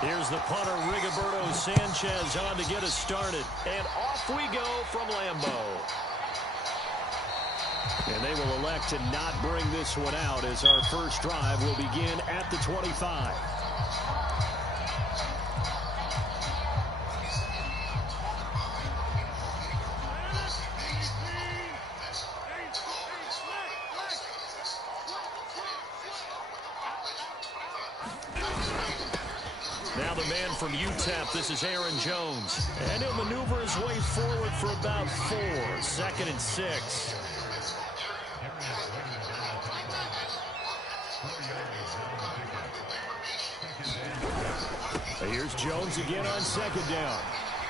Here's the punter, Rigoberto Sanchez, on to get us started. And off we go from Lambeau. And they will elect to not bring this one out as our first drive will begin at the 25. Now the man from UTEP, this is Aaron Jones. And he'll maneuver his way forward for about 4. 2nd and 6. Here's Jones again on 2nd down.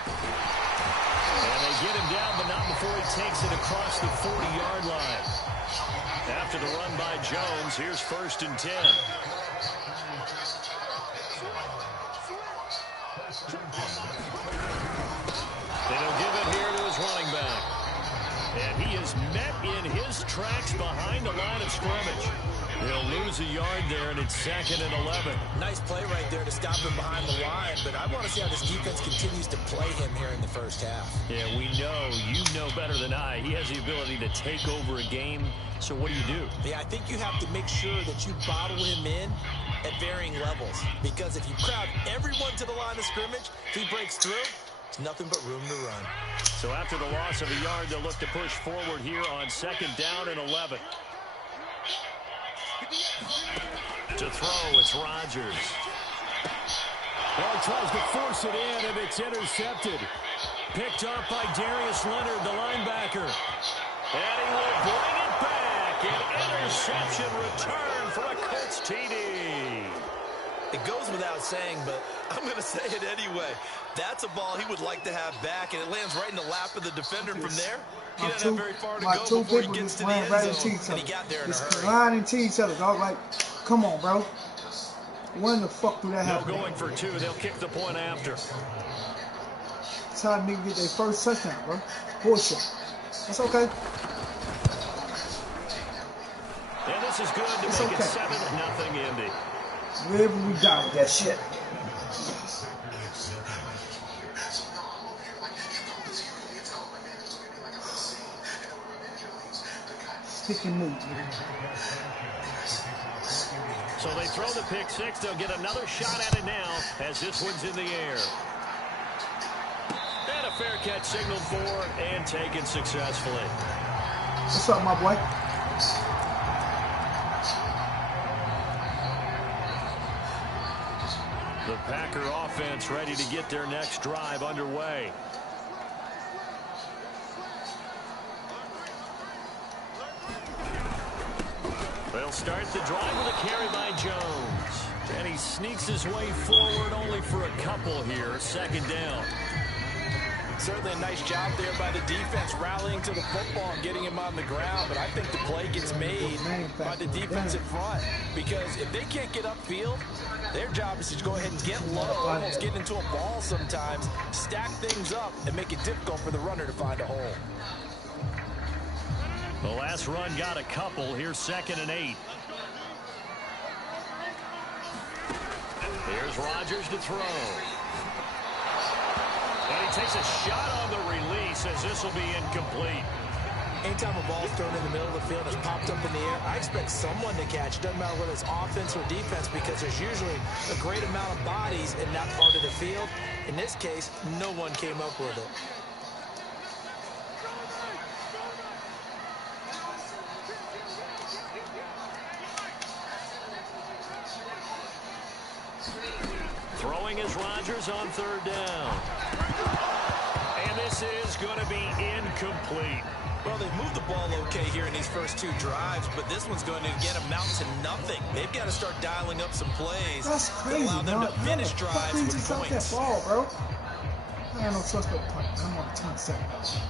And they get him down, but not before he takes it across the 40-yard line. After the run by Jones, here's 1st and 10. They don't give it here to his running back. And he is met in his tracks behind the line of scrimmage. He'll lose a yard there, and it's 2nd and 11. Nice play right there to stop him behind the line, but I want to see how this defense continues to play him here in the first half. Yeah, we know, you know better than I, he has the ability to take over a game. So what do? Yeah, I think you have to make sure that you bottle him in at varying levels, because if you crowd everyone to the line of scrimmage, if he breaks through, it's nothing but room to run. So after the loss of a yard, they'll look to push forward here on 2nd down and 11. To throw, it's Rodgers. Well, he tries to force it in, and it's intercepted. Picked up by Darius Leonard, the linebacker. And he will bring it back. An interception return for a Colts TD. It goes without saying, but I'm going to say it anyway. That's a ball he would like to have back, and it lands right in the lap of the defender from there. He doesn't have very far to go before he gets to the end zone, and he got there in a hurry. Just line into each other, dog. Like, come on, bro. When the fuck do that happen? They're going for 2. They'll kick the point after. That's how niggas get their first touchdown, bro. Bullshit. That's okay. And this is good to make it 7-0 Indy. Live and we die with that shit. Stick and move. So they throw the pick 6. They'll get another shot at it now as this one's in the air. And a fair catch signaled for and taken successfully. What's up, my boy? The Packer offense ready to get their next drive underway. They'll start the drive with a carry by Jones. And he sneaks his way forward only for a couple here. 2nd down. Certainly a nice job there by the defense rallying to the football and getting him on the ground, but I think the play gets made by the defensive front, because if they can't get upfield, their job is to go ahead and get low, almost get into a ball sometimes, stack things up, and make it difficult for the runner to find a hole. The last run got a couple. Here's 2nd and 8. Here's Rodgers to throw. And he takes a shot on the release as this will be incomplete. Anytime a ball's thrown in the middle of the field and it's popped up in the air, I expect someone to catch. It doesn't matter whether it's offense or defense, because there's usually a great amount of bodies in that part of the field. In this case, no one came up with it. Throwing is Rodgers on 3rd down. And this is going to be incomplete. Well, they've moved the ball okay here in these first 2 drives, but this one's going to again amount to nothing. They've got to start dialing up some plays. That's crazy, to allow them to finish drives with points. That ball, bro. I got no suspect punt. I'm on the 22nd.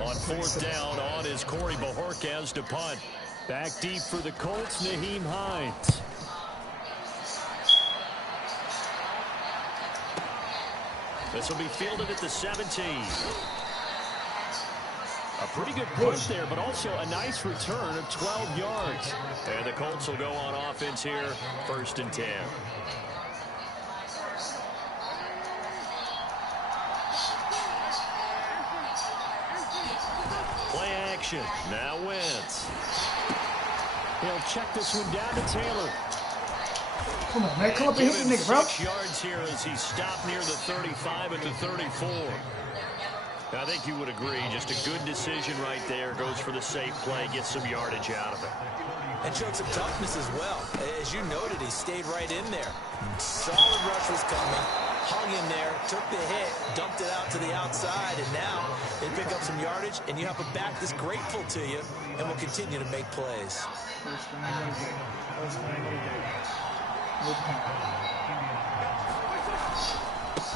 On 4th down, on is Corey Bojorquez to punt. Back deep for the Colts, Nyheim Hines. This will be fielded at the 17. A pretty good push there, but also a nice return of 12 yards. And the Colts will go on offense here, 1st and 10. Play action. Now Wentz. He'll check this one down to Taylor. Come on, man. Come up and hit the nigga, bro. 6 yards here as he stopped near the 35 at the 34. I think you would agree, just a good decision right there. Goes for the safe play, gets some yardage out of it. And showed some toughness as well. As you noted, he stayed right in there. Solid rush was coming. Hung in there, took the hit, dumped it out to the outside, and now they pick up some yardage, and you have a back that's grateful to you and will continue to make plays.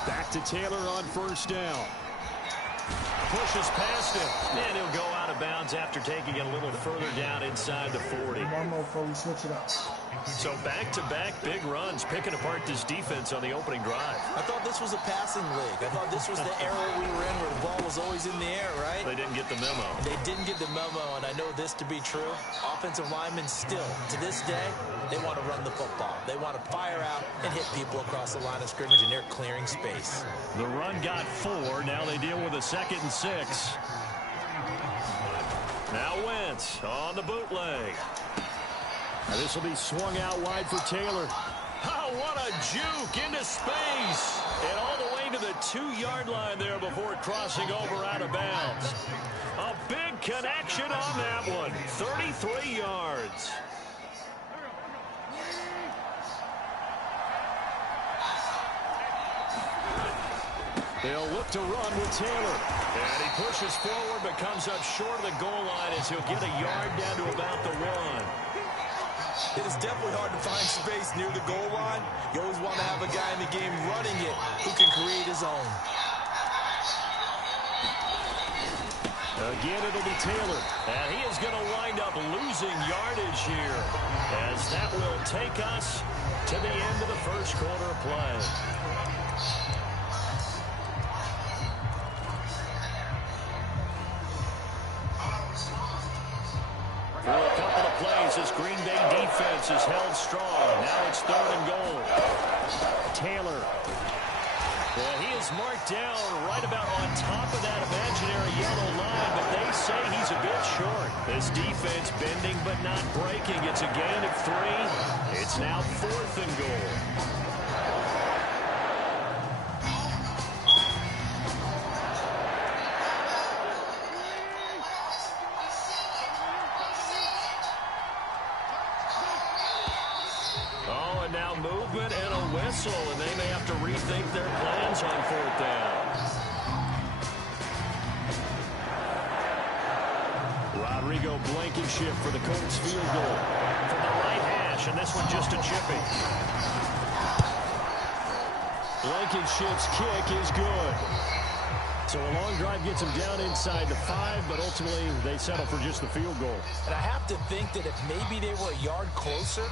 Back to Taylor on 1st down. Pushes past him, and he'll go out of bounds after taking it a little further down inside the 40. One more before we switch it up. So back-to-back big runs, picking apart this defense on the opening drive. I thought this was a passing league. I thought this was the era we were in where the ball was always in the air, right? They didn't get the memo. They didn't get the memo, and I know this to be true. Offensive linemen still, to this day, they want to run the football. They want to fire out and hit people across the line of scrimmage, and they're clearing space. The run got 4. Now they deal with a 2nd and 6. Now Wentz on the bootleg. Now this will be swung out wide for Taylor. Oh, what a juke into space. And all the way to the 2-yard line there before crossing over out of bounds. A big connection on that one. 33 yards. They'll look to run with Taylor. And he pushes forward but comes up short of the goal line as he'll get a yard down to about the 1. It is definitely hard to find space near the goal line. You always want to have a guy in the game running it who can create his own. Again, it'll be Taylor. And he is going to wind up losing yardage here as that will take us to the end of the 1st quarter of play. For a couple of plays, this Green Bay defense is held strong. Now it's 3rd and goal. Taylor. Well, he is marked down right about on top of that imaginary yellow line, but they say he's a bit short. This defense bending but not breaking. It's a gain of 3. It's now 4th and goal. Now movement and a whistle, and they may have to rethink their plans on 4th down. Rodrigo Blankenship for the Colts field goal from the right hash, and this one just a chipping. Blankenship's kick is good. So a long drive gets them down inside the 5, but ultimately they settle for just the field goal. And I have to think that if maybe they were a yard closer,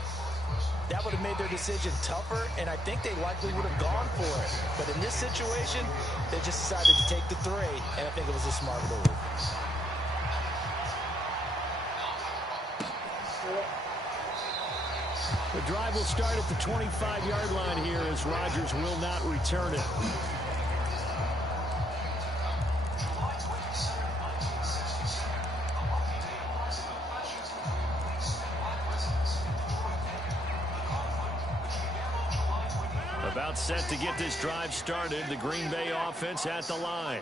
that would have made their decision tougher, and I think they likely would have gone for it. But in this situation, they just decided to take the 3, and I think it was a smart move. The drive will start at the 25-yard line here as Rodgers will not return it. About set to get this drive started. The Green Bay offense at the line.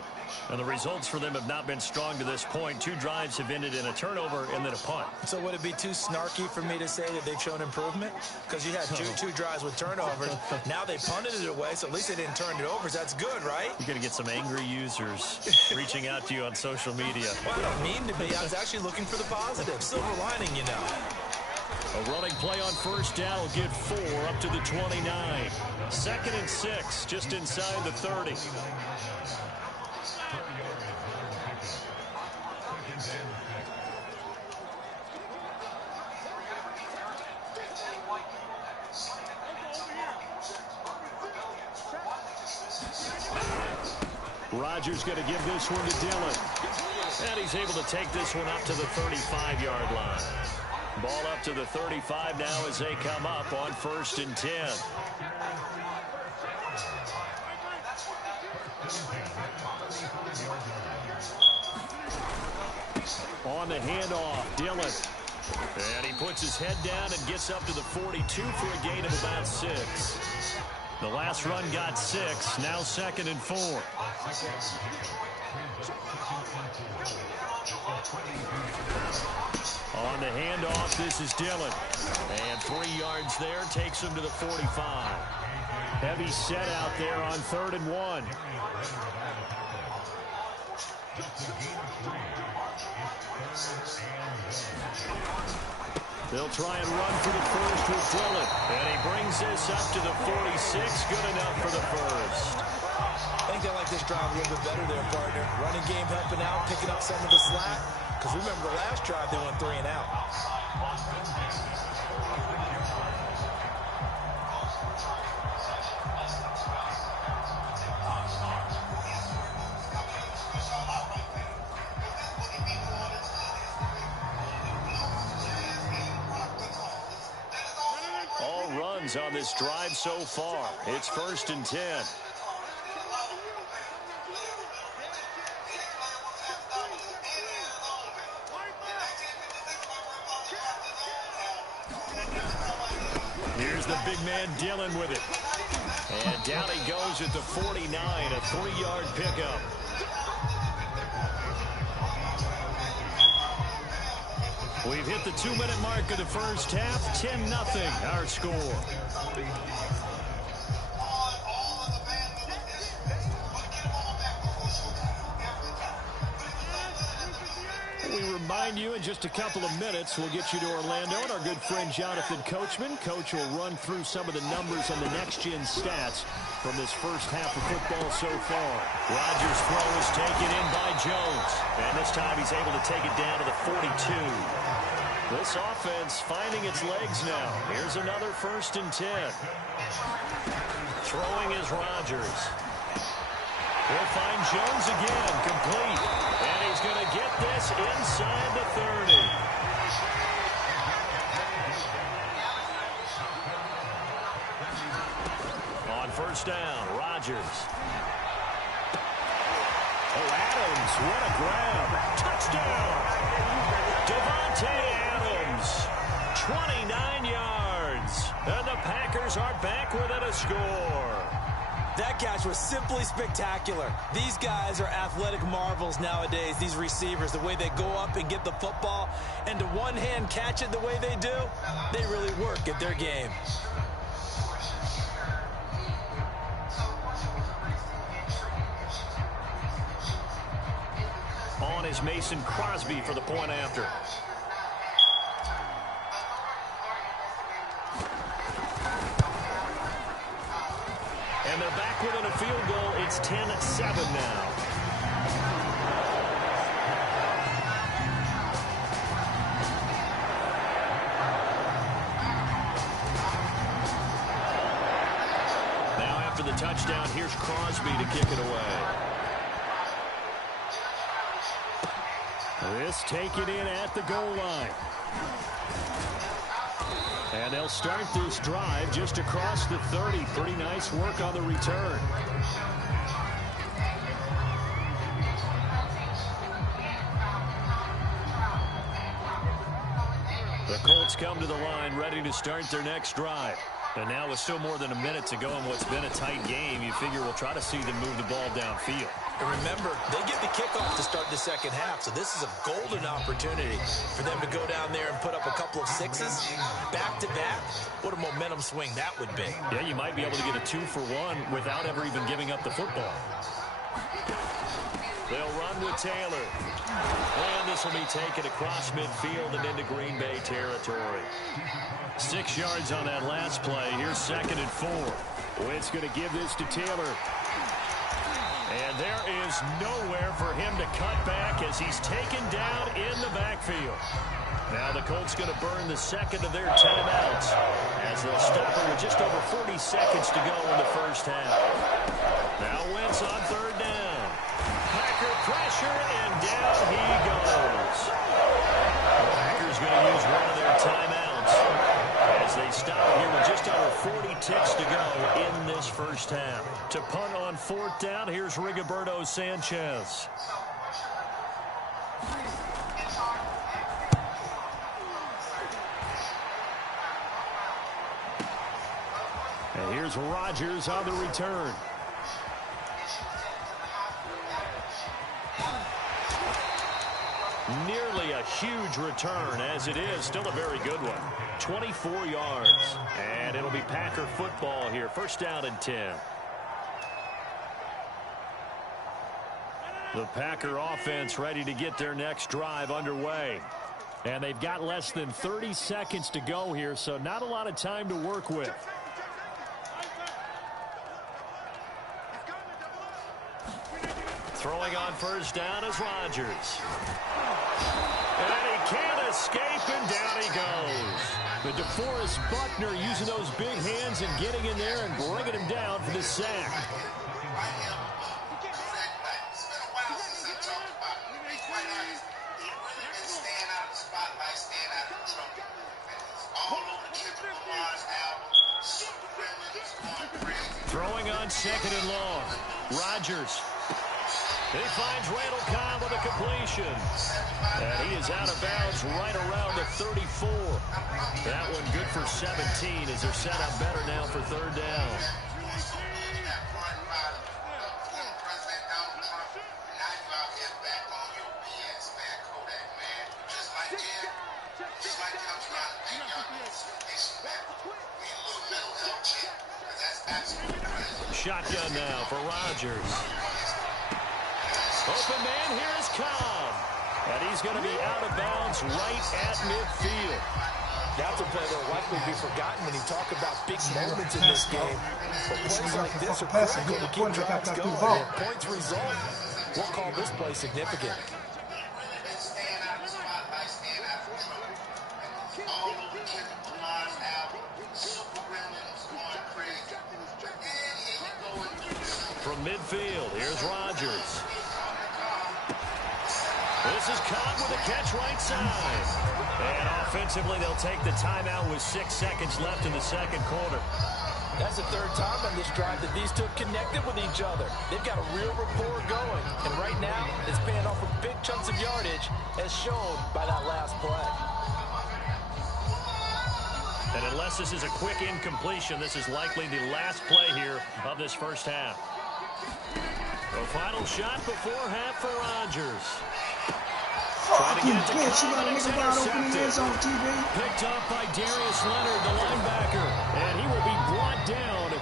And the results for them have not been strong to this point. 2 drives have ended in a turnover and then a punt. So would it be too snarky for me to say that they've shown improvement? Because you had two drives with turnovers. Now they punted it away, so at least they didn't turn it over. So that's good, right? You're going to get some angry users reaching out to you on social media. Well, I don't mean to be. I was actually looking for the positive. Silver lining, you know. A running play on 1st down will get 4 up to the 29. 2nd and 6, just inside the 30. Rodgers going to give this one to Dillon. And he's able to take this one up to the 35-yard line. Ball up to the 35 now as they come up on 1st and 10. On the handoff, Dillon. And he puts his head down and gets up to the 42 for a gain of about 6. The last run got 6, now 2nd and 4. On the handoff, this is Dillon. And 3 yards there takes him to the 45. Heavy set out there on 3rd and 1. They'll try and run for the first with Dillon. And he brings this up to the 46. Good enough for the first. I think they like this drive a little bit better there, partner. Running game helping out, picking up some of the slack. Because remember the last drive, they went 3 and out. All runs on this drive so far. It's 1st and 10. Here's the big man Dillon with it. And down he goes at the 49, a 3-yard pickup. We've hit the 2-minute mark of the first half. 10-0 our score. We remind you in just a couple of minutes we'll get you to Orlando and our good friend Jonathan Coachman. Coach will run through some of the numbers and the next-gen stats from this first half of football so far. Rodgers' throw is taken in by Jones. And this time he's able to take it down to the 42. This offense finding its legs now. Here's another 1st and 10. Throwing is Rodgers. He'll find Jones again, complete. And he's going to get this inside the 30. On 1st down, Rodgers. Oh, Adams, what a grab. Touchdown. Devontae Adams, 29 yards. And the Packers are back within a score. That catch was simply spectacular. These guys are athletic marvels nowadays, these receivers, the way they go up and get the football, and to one-hand catch it the way they do, they really work at their game. On is Mason Crosby for the point after. And they're back within a field goal. It's 10-7 now. Now after the touchdown, here's Crosby to kick it away. This taken in at the goal line. And they'll start this drive just across the 30. Pretty nice work on the return. The Colts come to the line ready to start their next drive. And now with still more than a minute to go in what's been a tight game, you figure we'll try to see them move the ball downfield. And remember, they get the kickoff to start the second half, so this is a golden opportunity for them to go down there and put up a couple of sixes back-to-back. What a momentum swing that would be. Yeah, you might be able to get a 2-for-1 without ever even giving up the football. They'll run with Taylor. And this will be taken across midfield and into Green Bay territory. 6 yards on that last play. Here's 2nd and 4. Witt's going to give this to Taylor. And there is nowhere for him to cut back as he's taken down in the backfield. Now the Colts going to burn the second of their timeouts as they'll stop it with just over 40 seconds to go in the first half. Now Wentz on 3rd down. Packer pressure, and down he goes. The Packers going to use one of their timeouts as they stop here with just under 40 ticks to go in this first half. To punt on fourth down, here's Rigoberto Sanchez. And here's Rodgers on the return. Nearly a huge return, as it is still a very good one. 24 yards. And it'll be Packer football here. First down and 10. The Packer offense ready to get their next drive underway. And they've got less than 30 seconds to go here, so not a lot of time to work with. Throwing on first down is Rodgers. And he can't escape, and down he goes. But DeForest Buckner using those big hands and getting in there and bringing him down for the sack. Throwing on second and long. Rodgers. He finds Randall Cobb with a completion. And he is out of bounds right around the 34. That one good for 17 as they're set up better now for third down. Shotgun now for Rodgers. Open man, here's Cobb. And he's going to be out of bounds right at midfield. That's a play that will likely be forgotten when you talk about big moments in this game. But plays like this are critical to keep drives going. And points result, we'll call this play significant. From midfield, here's Rodgers. This is Cobb with a catch right side. And offensively, they'll take the timeout with 6 seconds left in the second quarter. That's the third time on this drive that these two have connected with each other. They've got a real rapport going. And right now, it's paying off with big chunks of yardage, as shown by that last play. And unless this is a quick incompletion, this is likely the last play here of this first half. The final shot before half for Rodgers. Fucking bitch, you got a nigga wide open in his on TV. Picked up by Darius Leonard, the linebacker. And he will be brought down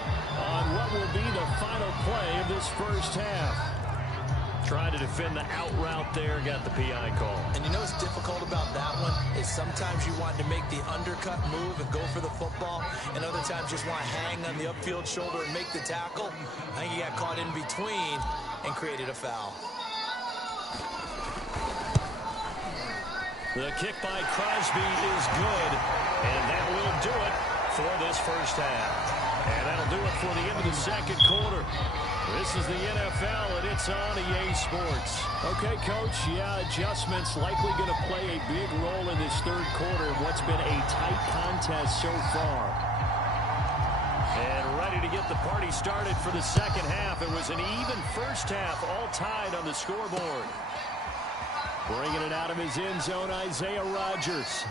on what will be the final play of this first half. Trying to defend the out route there, got the PI call. And you know what's difficult about that one is sometimes you want to make the undercut move and go for the football, and other times just want to hang on the upfield shoulder and make the tackle. I think he got caught in between and created a foul. The kick by Crosby is good, and that will do it for this first half. And that'll do it for the end of the second quarter. This is the NFL, and it's on EA Sports. Okay, Coach, yeah, adjustments likely going to play a big role in this third quarter in what's been a tight contest so far. And ready to get the party started for the second half. It was an even first half, all tied on the scoreboard. Bringing it out of his end zone, Isaiah Rodgers.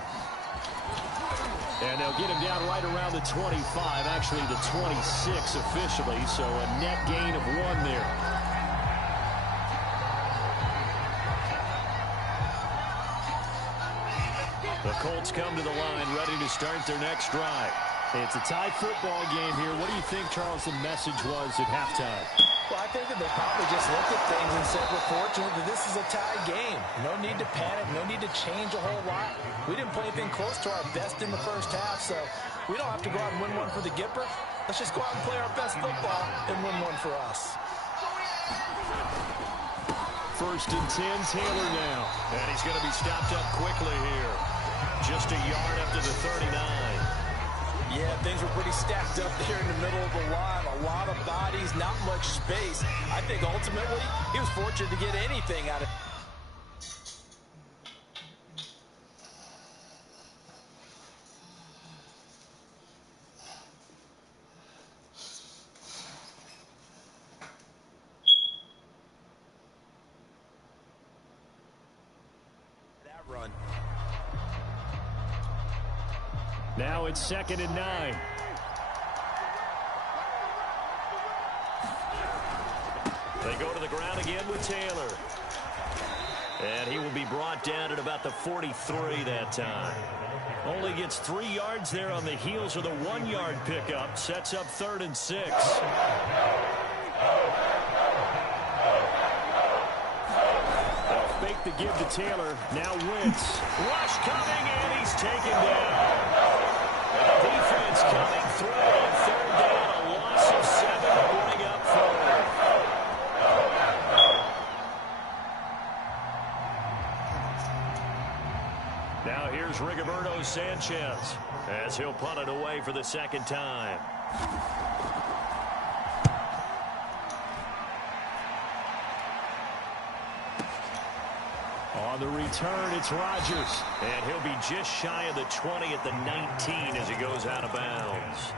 And they'll get him down right around the 25, actually the 26 officially, so a net gain of 1 there. The Colts come to the line, ready to start their next drive. It's a tie football game here. What do you think, Charles, the message was at halftime? Well, I think that they probably just looked at things and said, we're fortunate that this is a tie game. No need to panic, no need to change a whole lot. We didn't play anything close to our best in the first half, so we don't have to go out and win one for the Gipper. Let's just go out and play our best football and win one for us. First and 10, Taylor now. And he's going to be stopped up quickly here. Just a yard up to the 39. Yeah, things were pretty stacked up there in the middle of the line. A lot of bodies, not much space. I think ultimately he was fortunate to get anything out of it. Run. Now it's 2nd and 9. They go to the ground again with Taylor. And he will be brought down at about the 43 that time. Only gets 3 yards there on the heels of the 1-yard pickup. Sets up 3rd and 6. Fake the give to Taylor. Now Wentz. Rush coming, and he's taken down. Defense coming through on 3rd down. A loss of 7 to bring up 4th. Now here's Rigoberto Sanchez as he'll punt it away for the 2nd time. On the return, it's Rodgers. And he'll be just shy of the 20 at the 19 as he goes out of bounds.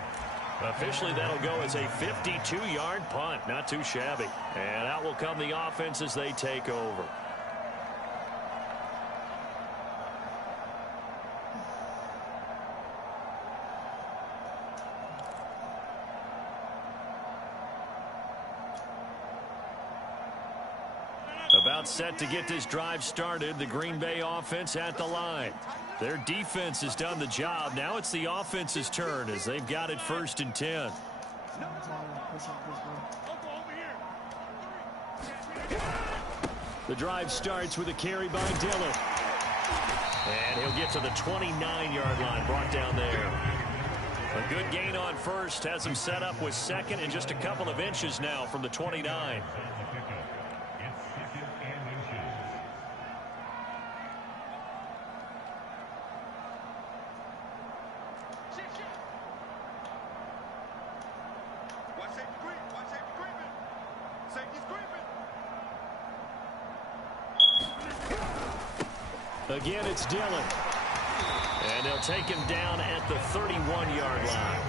Officially, that'll go as a 52-yard punt. Not too shabby. And out will come the offense as they take over. About set to get this drive started. The Green Bay offense at the line. Their defense has done the job. Now it's the offense's turn as they've got it 1st and 10. The drive starts with a carry by Dillon. And he'll get to the 29-yard line, brought down there. A good gain on 1st. Has him set up with 2nd and just a couple of inches now from the 29. Again, it's Dillon. And they'll take him down at the 31-yard line.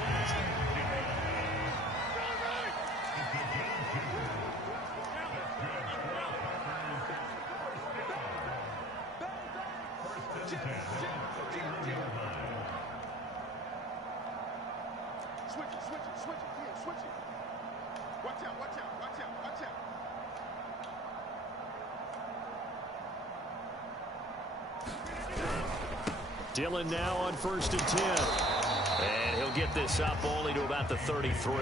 Dillon now on 1st and 10. And he'll get this up only to about the 33.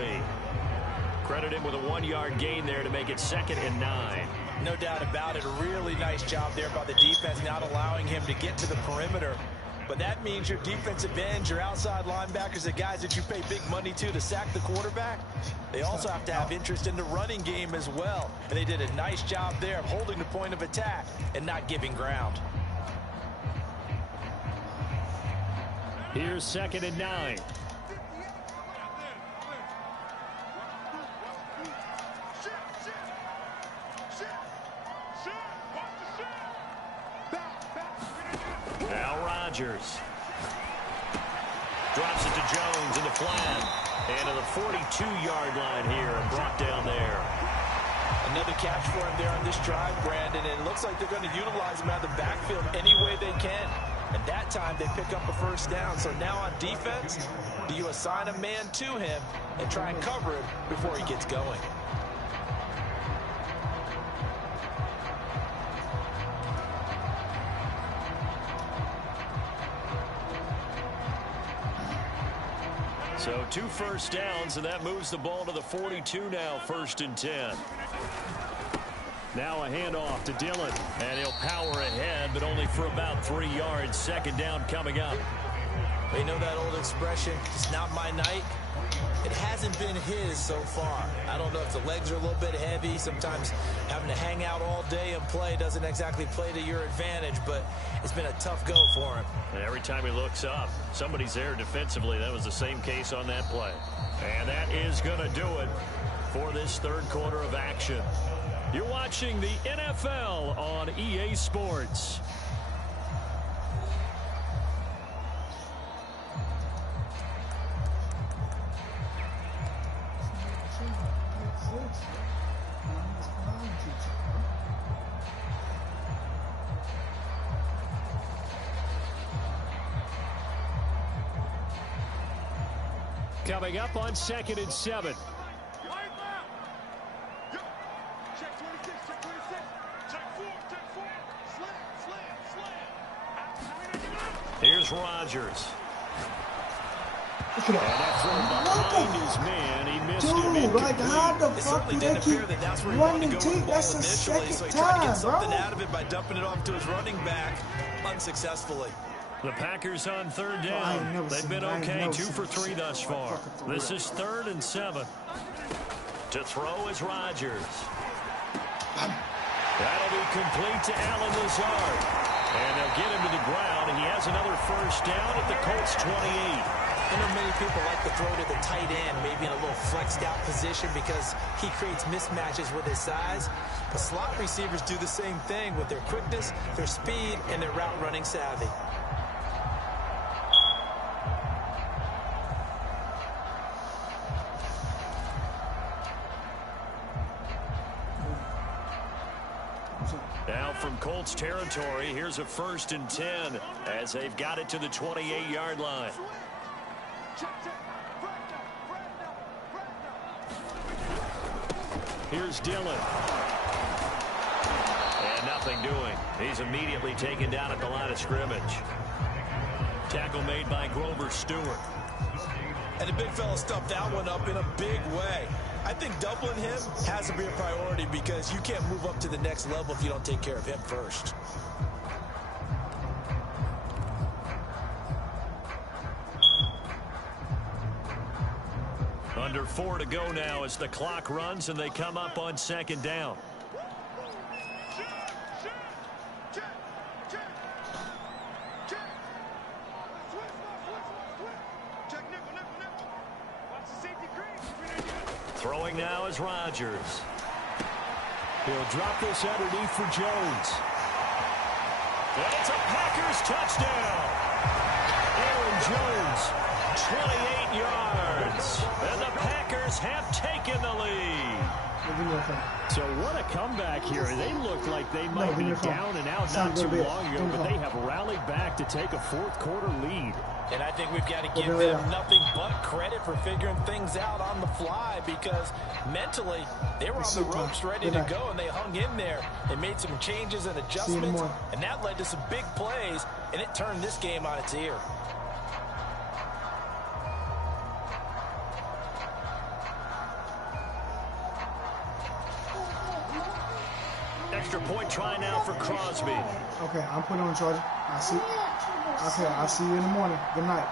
Credit him with a 1-yard gain there to make it 2nd and 9. No doubt about it. A really nice job there by the defense, not allowing him to get to the perimeter. But that means your defensive ends, your outside linebackers, the guys that you pay big money to sack the quarterback, they also have to have interest in the running game as well. And they did a nice job there of holding the point of attack and not giving ground. Here's 2nd and 9. Now Rodgers. Drops it to Jones in the flat. And to the 42-yard line here and brought down there. Another catch for him there on this drive, Brandon. And it looks like they're going to utilize him out of the backfield any way they can. And that time they pick up a 1st down. So now on defense, do you assign a man to him and try and cover him before he gets going? So 2 first downs, and that moves the ball to the 42 now, 1st and 10. Now a handoff to Dillon, and he'll power ahead, but only for about 3 yards. 2nd down coming up. You know that old expression, it's not my night? It hasn't been been his so far. I don't know if the legs are a little bit heavy. Sometimes having to hang out all day and play doesn't exactly play to your advantage, but it's been a tough go for him. And every time he looks up, somebody's there defensively. That was the same case on that play. And that is going to do it for this third quarter of action. You're watching the NFL on EA Sports. Coming up on 2nd and 7. Here's Rodgers. Look at that. Behind his man, he missed him. Dude, like how the fuck do they keep running deep? That's the second time, bro. Something bro. out of it by dumping it off to his running back unsuccessfully. The Packers on 3rd down. They've been okay, 2 for 3 thus far. This is 3rd and 7. To throw is Rodgers. That'll be complete to Allen Lazard. And they'll get him to the ground. He has another first down at the Colts 28. I know many people like to throw to the tight end, maybe in a little flexed out position because he creates mismatches with his size. But slot receivers do the same thing with their quickness, their speed, and their route running savvy. Now from Colts territory, here's a 1st and 10 as they've got it to the 28-yard line. Here's Dillon. And nothing doing. He's immediately taken down at the line of scrimmage. Tackle made by Grover Stewart. And the big fella stuffed that one up in a big way. I think doubling him has to be a priority because you can't move up to the next level if you don't take care of him first. Under 4 to go now as the clock runs and they come up on 2nd down. Throwing now is Rodgers. He'll drop this underneath for Jones. That's a Packers touchdown. Aaron Jones, 28 yards. And the Packers have taken the lead. So what a comeback here. They looked like they might be down and out not too long ago, but they have rallied back to take a 4th quarter lead. And I think we've got to give them nothing but credit for figuring things out on the fly because mentally they were on the ropes ready to go and they hung in there. They made some changes and adjustments and that led to some big plays and it turned this game on its ear. Extra point try now for Crosby. Okay, I'm putting on charge. I see. Okay, I'll see you in the morning. Good night.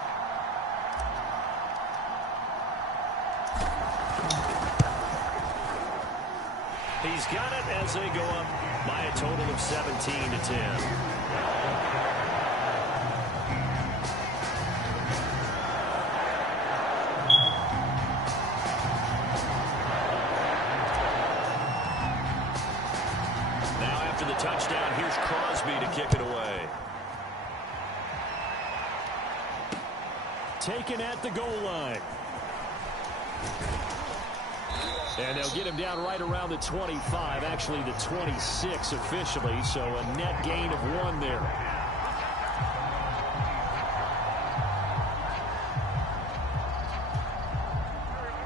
He's got it as they go up by a total of 17 to 10. Touchdown. Here's Crosby to kick it away. Taken at the goal line. And they'll get him down right around the 25, actually the 26 officially, so a net gain of 1 there.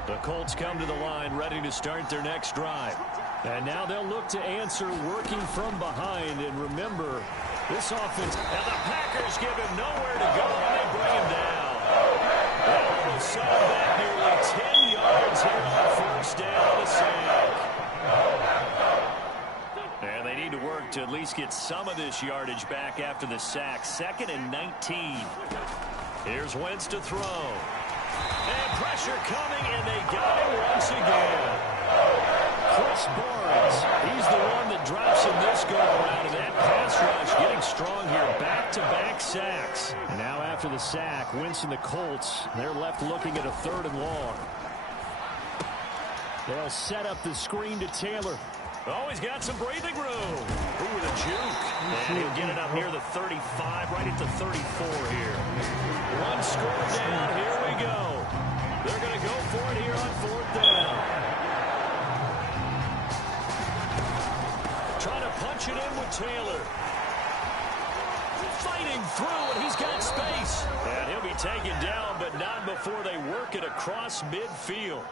The Colts come to the line ready to start their next drive. And now they'll look to answer working from behind. And remember, this offense, and the Packers give him nowhere to go, and they bring him down. They almost saw that nearly 10 yards here on 1st down to sack. And they need to work to at least get some of this yardage back after the sack. 2nd and 19. Here's Wentz to throw. And pressure coming, and they got him He's the one that drops him this go-around, and that pass rush getting strong here. Back-to-back sacks. And now after the sack, Winston, the Colts, they're left looking at a 3rd and long. They'll set up the screen to Taylor. Oh, he's got some breathing room. Ooh, with a juke. And he'll get it up near the 35, right at the 34 here. One score down. Here we go. They're going to go for it here on 4th down. Trying to punch it in with Taylor. Fighting through, and he's got space. And he'll be taken down, but not before they work it across midfield.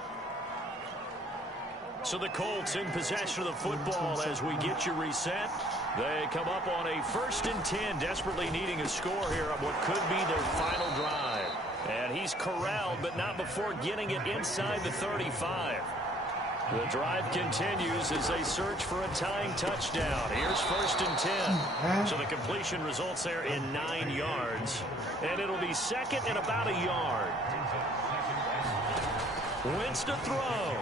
So the Colts in possession of the football as we get you reset. They come up on a 1st and 10, desperately needing a score here on what could be their final drive. And he's corralled, but not before getting it inside the 35. The drive continues as they search for a tying touchdown. Here's 1st and 10. So the completion results there in 9 yards. And it'll be 2nd and about a yard. Wentz to throw.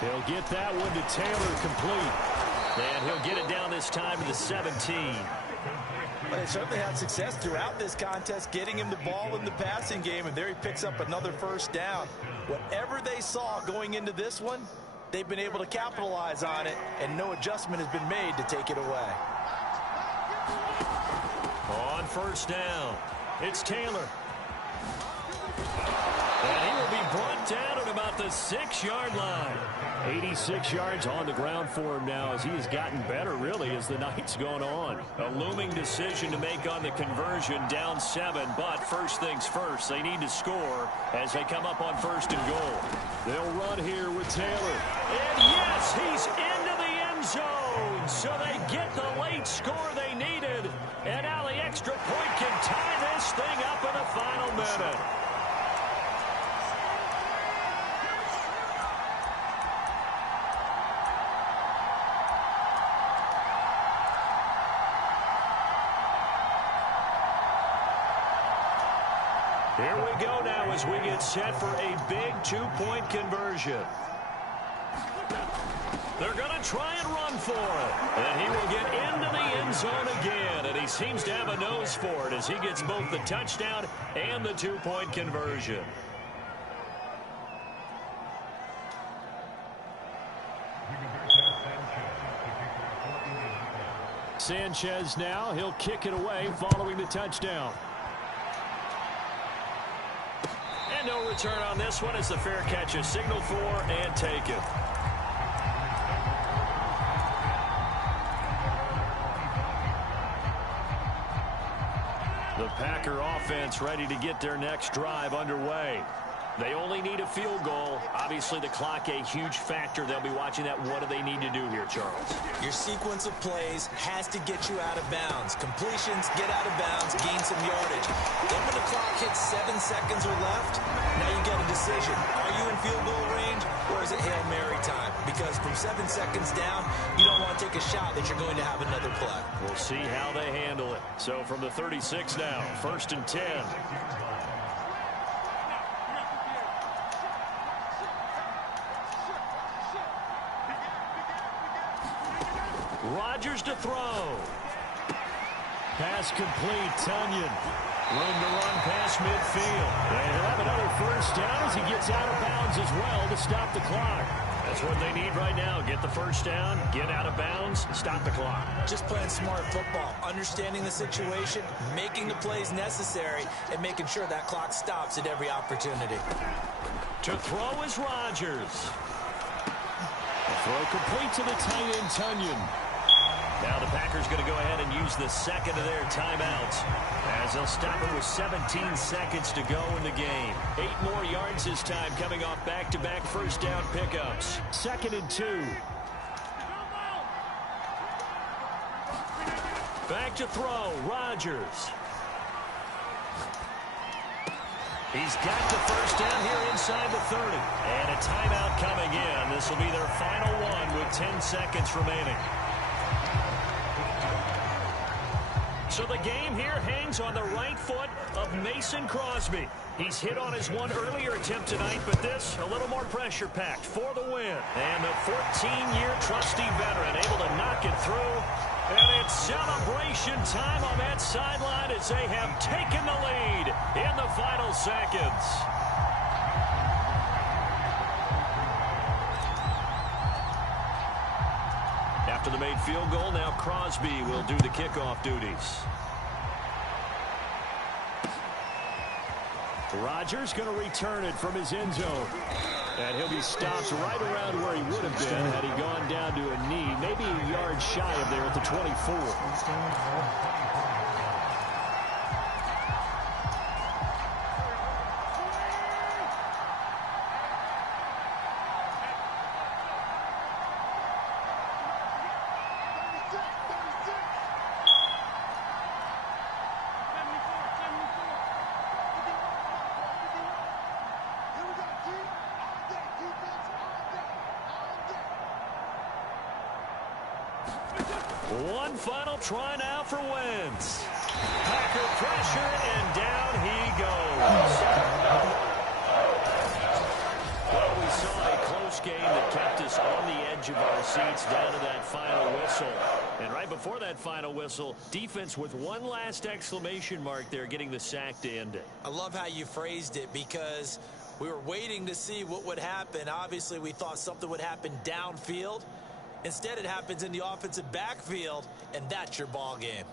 He'll get that one to Taylor complete. And he'll get it down this time to the 17. Well, they certainly had success throughout this contest, getting him the ball in the passing game, and there he picks up another 1st down. Whatever they saw going into this one, they've been able to capitalize on it, and no adjustment has been made to take it away. On 1st down, it's Taylor. And he will be brought down at about the 6-yard line. 86 yards on the ground for him now as he has gotten better, really, as the night's gone on. A looming decision to make on the conversion, down 7, but first things first, they need to score as they come up on 1st and goal. They'll run here with Taylor. And yes, he's into the end zone. So they get the late score they needed. And now the extra point can tie this thing up in the final minute. Here we go now as we get set for a big 2-point conversion. They're going to try and run for it. And he will get into the end zone again. And he seems to have a nose for it as he gets both the touchdown and the 2-point conversion. Sanchez now. He'll kick it away following the touchdown. And no return on this one as the fair catch is signaled for and taken. The Packer offense ready to get their next drive underway. They only need a field goal. Obviously, the clock a huge factor. They'll be watching that. What do they need to do here, Charles? Your sequence of plays has to get you out of bounds. Completions, get out of bounds, gain some yardage. Then when the clock hits 7 seconds or left, now you get a decision. Are you in field goal range or is it Hail Mary time? Because from 7 seconds down, you don't want to take a shot that you're going to have another play. We'll see how they handle it. So from the 36 now, 1st and 10. Rodgers to throw. Pass complete. Tunyon. Room to run past midfield. And he'll have another 1st down as he gets out of bounds as well to stop the clock. That's what they need right now. Get the 1st down, get out of bounds, stop the clock. Just playing smart football, understanding the situation, making the plays necessary, and making sure that clock stops at every opportunity. To throw is Rodgers. The throw complete to the tight end, Tunyon. Now the Packers going to go ahead and use the 2nd of their timeouts as they'll stop it with 17 seconds to go in the game. 8 more yards this time coming off back-to-back 1st down pickups. 2nd and 2. Back to throw, Rodgers. He's got the 1st down here inside the 30. And a timeout coming in. This will be their final one with 10 seconds remaining. So So the game here hangs on the right foot of Mason Crosby. He's hit on his one earlier attempt tonight, but this a little more pressure-packed for the win. And the 14-year trusty veteran able to knock it through. And it's celebration time on that sideline as they have taken the lead in the final seconds. After the made field goal, now Crosby will do the kickoff duties. Rodgers going to return it from his end zone. And he'll be stopped right around where he would have been had he gone down to a knee, maybe a yard shy of there at the 24. One final try now for Wentz. Packer pressure, and down he goes. Well, we saw a close game that kept us on the edge of our seats down to that final whistle. And right before that final whistle, defense with one last exclamation mark there, getting the sack to end it. I love how you phrased it, because we were waiting to see what would happen. Obviously, we thought something would happen downfield. Instead, it happens in the offensive backfield, and that's your ball game.